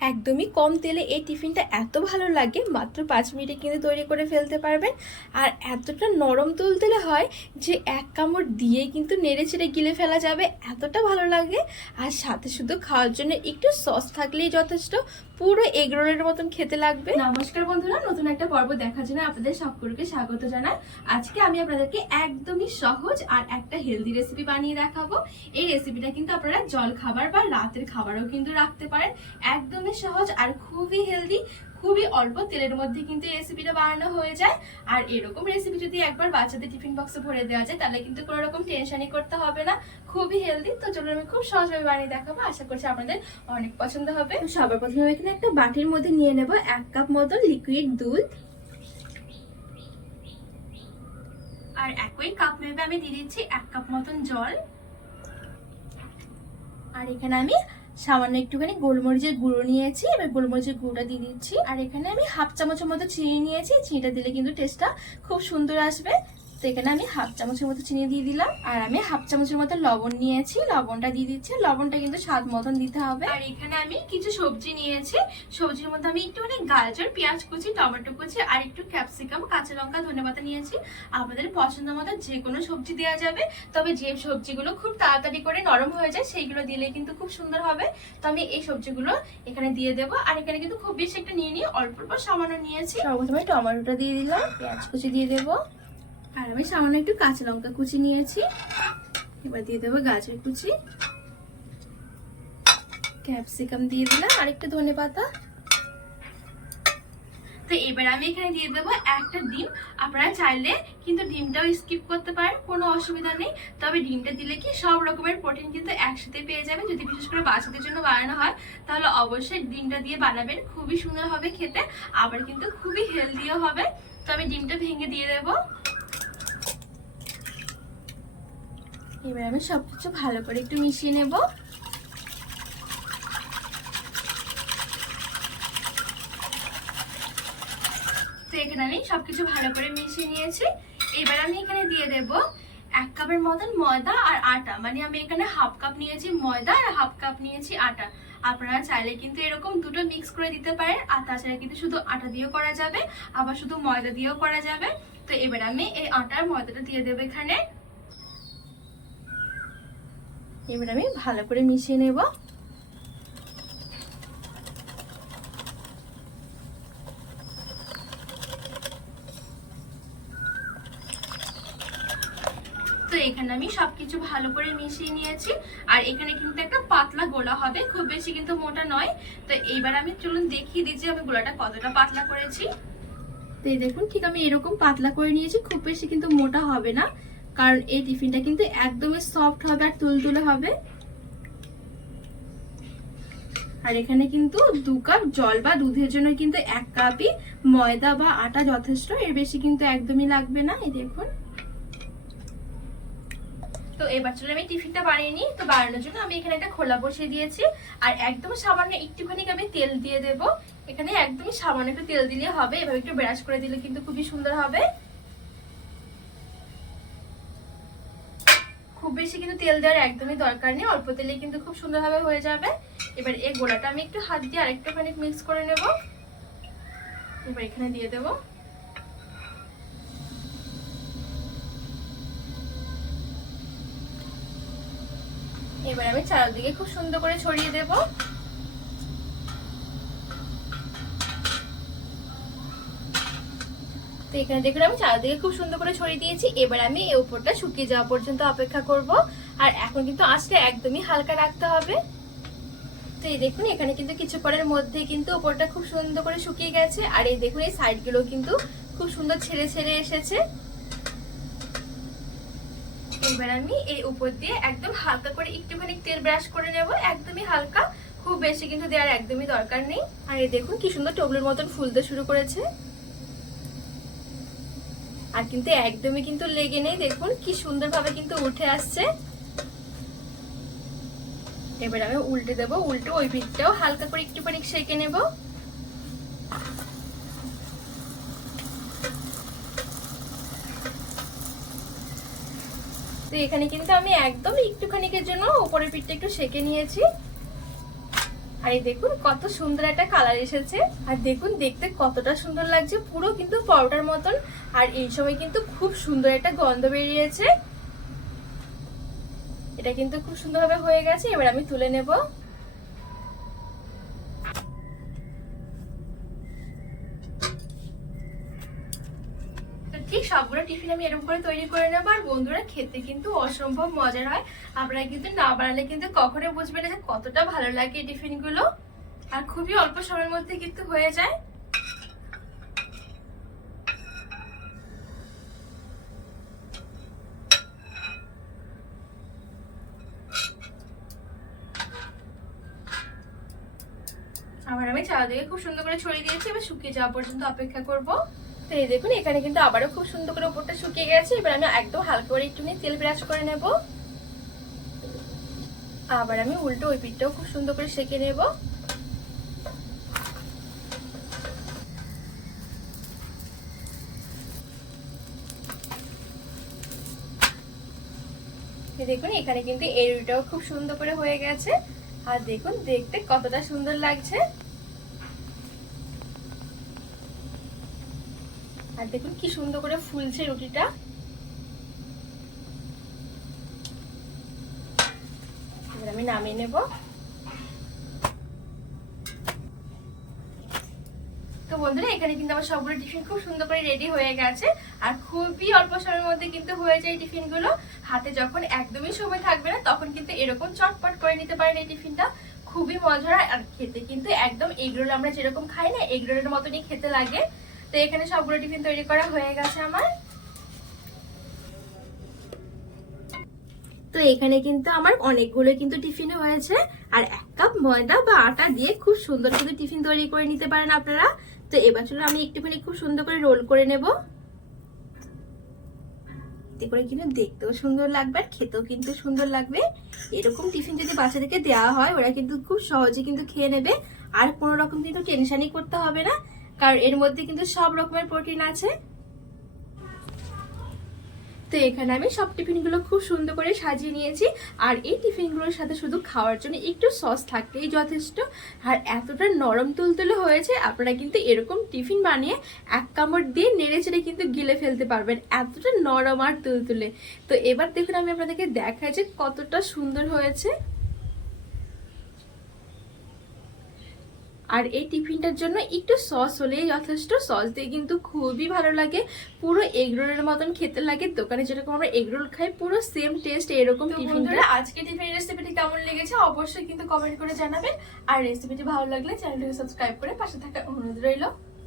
একদমই কম তেলে এই টিফিনটা এত ভালো লাগে, মাত্র পাঁচ মিনিটে কিন্তু তৈরি করে ফেলতে পারবেন। আর এতটা নরম তুলতেলে হয় যে এক কামড় দিয়ে কিন্তু নেড়ে চেড়ে গিলে ফেলা যাবে, এতটা ভালো লাগে। আর সাথে শুধু খাওয়ার জন্য একটু সস থাকলেই যথেষ্ট, পুরো এগ রোলের মতন খেতে লাগবে। নমস্কার বন্ধুরা, নতুন একটা পর্ব দেখার জন্য আপনাদের সকলকে স্বাগত জানাই। আজকে আমি আপনাদেরকে একদমই সহজ আর একটা হেলদি রেসিপি বানিয়ে দেখাবো। এই রেসিপিটা কিন্তু আপনারা জল খাবার বা রাতের খাবারও কিন্তু রাখতে পারেন। একদমই সহজ আর খুবই হেলদি খুবই অল্প তেলের মধ্যে কিন্তু এই রেসিপিটা বানানো হয়ে যায়। আর এরকম রেসিপি যদি একবার বাচ্চাদের টিফিন বক্সে ভরে দেওয়া যায় তাহলে কিন্তু কোনো রকম টেনশনই করতে হবে না। খুবই হেলদি তো চলুন আমি খুব সহজভাবে বানিয়ে দেখাবো। আশা করছি আপনাদের অনেক পছন্দ হবে। তো সবার প্রথমে আমি এখানে একটা বাটির মধ্যে নিয়ে নেব এক কাপ মতন লিকুইড দুধ। আর একই কাপ মেপে আমি দিয়ে দিচ্ছি এক কাপ মতন জল। আর এখানে আমি সামান্য একটুখানি গোলমরিচের গুঁড়ো নিয়েছি, এবার গোলমরিচের গুঁড়োটা দিয়ে দিচ্ছি। আর এখানে আমি হাফ চামচের মতো চিনি নিয়েছি, চিনিটা দিলে কিন্তু টেস্টটা খুব সুন্দর আসবে। তো এখানে আমি হাফ চামচের মতো চিনি দিয়ে দিলাম। আর আমি হাফ চামচের মতো লবণ নিয়েছি। লবণটা দিয়ে দিচ্ছি। লবণটা কিন্তু স্বাদ মতন দিতে হবে। আর এখানে আমি কিছু সবজি নিয়েছি। সবজির মধ্যে আমি একটুখানি গাজর, পেঁয়াজ কুচি, টমেটো কুচি আর একটু ক্যাপসিকাম, কাঁচা লঙ্কা ধনেপাতা নিয়েছি। আপনাদের পছন্দ মতো যে কোনো সবজি দেওয়া যাবে। তবে যে সবজিগুলো খুব তাড়াতাড়ি করে নরম হয়ে যায়, সেইগুলো দিলে কিন্তু খুব সুন্দর হবে। তো আমি এই সবজিগুলো এখানে দিয়ে দেবো। আর এখানে কিন্তু খুব বেশি একটা নিয়ে নিয়ে অল্প অল্প সামান্য নিয়েছি। সর্বপ্রথমে টমেটোটা দিয়ে দিলাম, পেঁয়াজ কুচি দিয়ে দেবো। আর আমি সামান্য একটু কাঁচা লঙ্কা কুচি নিয়েছি। এবার দিয়ে দেবো গাজর কুচি। ক্যাপসিকাম দিয়ে দিলাম আর একটু ধনে পাতা। তো এবার আমি এখানে দিয়ে দেবো একটা ডিম। আপনারা চাইলে কিন্তু ডিমটাও স্কিপ করতে পারেন, কোনো অসুবিধা নেই। তবে ডিমটা দিলে কি সব রকমের প্রোটিন কিন্তু একসাথে পেয়ে যাবেন। যদি বিশেষ করে বাচ্চাদের জন্য বানানো হয়, তাহলে অবশ্যই ডিমটা দিয়ে বানাবেন। খুবই সুন্দর হবে খেতে, আবার কিন্তু খুবই হেলদিও হবে। তো আমি ডিমটা ভেঙে দিয়ে দেবো। এবার আমি সবকিছু ভালো করে একটু মিশিয়ে নেব। তো এখানে আমি সবকিছু ভালো করে মিশিয়ে নিয়েছি। এবার আমি এখানে দিয়ে দেব এক কাপের মতন ময়দা আর আটা। মানে আমি এখানে হাফ কাপ নিয়েছি ময়দা আর হাফ কাপ নিয়েছি আটা। আপনারা চাইলে কিন্তু এরকম দুটো মিক্স করে দিতে পারেন, আর তাছাড়া কিন্তু শুধু আটা দিয়েও করা যাবে, আবার শুধু ময়দা দিয়েও করা যাবে। তো এবার আমি এই আটার ময়দাটা দিয়ে দেবো এখানে। এবার আমি ভালো করে মিশিয়ে নেব। তো এখানে আমি সবকিছু ভালো করে মিশিয়ে নিয়েছি। আর এখানে কিন্তু একটা পাতলা গোলা হবে, খুব বেশি কিন্তু মোটা নয়। তো এইবার আমি চলুন দেখিয়ে দিচ্ছি আমি গোলাটা কতটা পাতলা করেছি। তো দেখুন, ঠিক আমি এরকম পাতলা করে নিয়েছি, খুব বেশি কিন্তু মোটা হবে না। কারণ এই টিফিনটা কিন্তু একদমই সফট হবে আর তুলতুলে হবে। আর এখানে কিন্তু দু কাপ জল বা দুধের জন্য কিন্তু এক কাপই ময়দা বা আটা যথেষ্ট, এর বেশি কিন্তু একদমই লাগবে না, এই দেখুন। তো এবার চলে আমি টিফিনটা বানিয়ে নিই। তো বানানোর জন্য আমি এখানে একটা খোলা বসিয়ে দিয়েছি। আর একদম সামান্য একটুখানি আমি তেল দিয়ে দেব। এখানে একদমই সামান্য একটু তেল দিলে হবে, এভাবে একটু ব্রাশ করে দিলে কিন্তু খুবই সুন্দর হবে। খুব বেশি কিন্তু তেল দেওয়ার একদমই দরকার নেই, অল্প তেলে কিন্তু খুব সুন্দরভাবে হয়ে যাবে। এবার এই গোলাটা আমি একটু হাত দিয়ে আরেকটুখানি মিক্স করে নেব। এবার এখানে দিয়ে দেব। এবার আমি চারদিকে খুব সুন্দর করে ছড়িয়ে দেব। এখানে দেখুন আমি চারদিকে খুব সুন্দর করে ছড়িয়ে দিয়েছি। এবার আমি এই উপরটা শুকিয়ে যাওয়া পর্যন্ত অপেক্ষা করব। আর এখন কিন্তু আঁচটা একদমই হালকা রাখতে হবে। তো এই দেখুন, এখানে কিন্তু কিছুক্ষণের মধ্যে কিন্তু উপরটা খুব সুন্দর করে শুকিয়ে গেছে। আর এই দেখুন, এই সাইডগুলো কিন্তু খুব সুন্দর ছেড়ে ছেড়ে এসেছে। এবার আমি এই উপর দিয়ে একদম হালকা করে একটুখানি তেল ব্রাশ করে নেব। একদমই হালকা, খুব বেশি কিন্তু দেওয়ার একদমই দরকার নেই। আর এই দেখুন, কি সুন্দর টবলের মতন ফুলতে শুরু করেছে। আর কিন্তু একদমই কিন্তু লেগে নেই, দেখুন কি সুন্দরভাবে কিন্তু উঠে আসছে। এবার আমি উল্টে দেবো, উল্টে ওই পিঠটাও হালকা করে একটুখানি সেঁকে নেব। তো এখানে কিন্তু আমি একদম একটুখানিকের জন্য উপরের পিঠটা একটু সেঁকে নিয়েছি। আর এই দেখুন, কত সুন্দর একটা কালার এসেছে। আর দেখুন, দেখতে কতটা সুন্দর লাগছে, পুরো কিন্তু পরোটার মতন। আর এই সময় কিন্তু খুব সুন্দর একটা গন্ধ বেরিয়েছে। এটা কিন্তু খুব সুন্দরভাবে হয়ে গেছে, এবার আমি তুলে নেব। ঠিক সবগুলো টিফিন আমি এরকম করে তৈরি করে নেব, আর বন্ধুরা খেতে কিন্তু অসম্ভব মজার হয়। আপনারা কিন্তু না বানালে কিন্তু কখনো বুঝবেন না যে কতটা ভালো লাগে এই টিফিনগুলো। আর খুবই অল্প সময়ের মধ্যে কিন্তু হয়ে যায়। আবার আমি চারিদিকে খুব সুন্দর করে ছড়িয়ে দিয়েছি, এবার শুকিয়ে যাওয়া পর্যন্ত অপেক্ষা করব। তো এই দেখুন, এখানে কিন্তু আবারও খুব সুন্দর করে উপরটা শুকিয়ে গেছে। এবার আমি একদম হালকা করে একটু তেল ব্রাশ করে নেব। আবার আমি উল্টো ওই পিঠটাও খুব সুন্দর করে সেঁকে নেব। দেখুন, এখানে কিন্তু এরুটাও খুব সুন্দর করে হয়ে গেছে। আর দেখুন, দেখতে কতটা সুন্দর লাগছে। আর দেখুন কি সুন্দর করে ফুলছে রুটিটা। এবার আমি নামিয়ে নেব। বন্ধুরা, এখানে কিন্তু আমার সবগুলো টিফিন খুব সুন্দর করে রেডি হয়ে গেছে। আর খুবই অল্প সময়ের মধ্যে কিন্তু হয়ে যায় এই টিফিনগুলো। হাতে যখন একদমই সময় থাকবে না, তখন কিন্তু এরকম চটপট করে নিতে পারেন এই টিফিনটা। খুবই মজার আর খেতে কিন্তু একদম এগরোল আমরা যেরকম খাই না, এগরোলের মতনই খেতে লাগে। তো এখানে সবগুলো টিফিন তৈরি করা হয়ে গেছে আমার। তো এখানে কিন্তু আমার অনেকগুলো কিন্তু টিফিন হয়েছে। আর এক কাপ ময়দা বা আটা দিয়ে খুব সুন্দর কিন্তু টিফিন তৈরি করে নিতে পারেন আপনারা। তো চলো আমি একটুখানি খুব সুন্দর করে রোল করে নেব। করে কিন্তু দেখতেও সুন্দর লাগবে আর খেতেও কিন্তু সুন্দর লাগবে। এরকম টিফিন যদি বাচ্চাদেরকে দেওয়া হয়, ওরা কিন্তু খুব সহজে কিন্তু খেয়ে নেবে। আর কোনো রকম কিন্তু টেনশনই করতে হবে না। কারণ এর মধ্যে কিন্তু সব রকমের প্রোটিন আছে। তো এখানে আমি সব টিফিনগুলো খুব সুন্দর করে সাজিয়ে নিয়েছি। আর এই টিফিনগুলোর সাথে শুধু খাওয়ার জন্য একটু সস থাকলেই যথেষ্ট। আর এতটা নরম তুলতুলে হয়েছে, আপনারা কিন্তু এরকম টিফিন বানিয়ে এক কামড় দিয়ে নেড়ে চেড়ে কিন্তু গিলে ফেলতে পারবেন। এতটা নরম আর তুলতুলে। তো এবার দেখুন আমি আপনাদেরকে দেখাই যে কতটা সুন্দর হয়েছে। আর এই টিফিনটার জন্য একটু সস হলেই যথেষ্ট। সস দিয়ে কিন্তু খুবই ভালো লাগে। পুরো এগরোলের মতন খেতে লাগে। দোকানে যেরকম আমরা এগরোল খাই পুরো সেম টেস্ট এরকম টিফিন আজকে টিফিন রেসিপিটি কেমন লেগেছে অবশ্যই কিন্তু কমেন্ট করে জানাবেন। আর রেসিপিটি ভালো লাগলে চ্যানেলটিকে সাবস্ক্রাইব করে পাশে থাকার অনুরোধ রইল।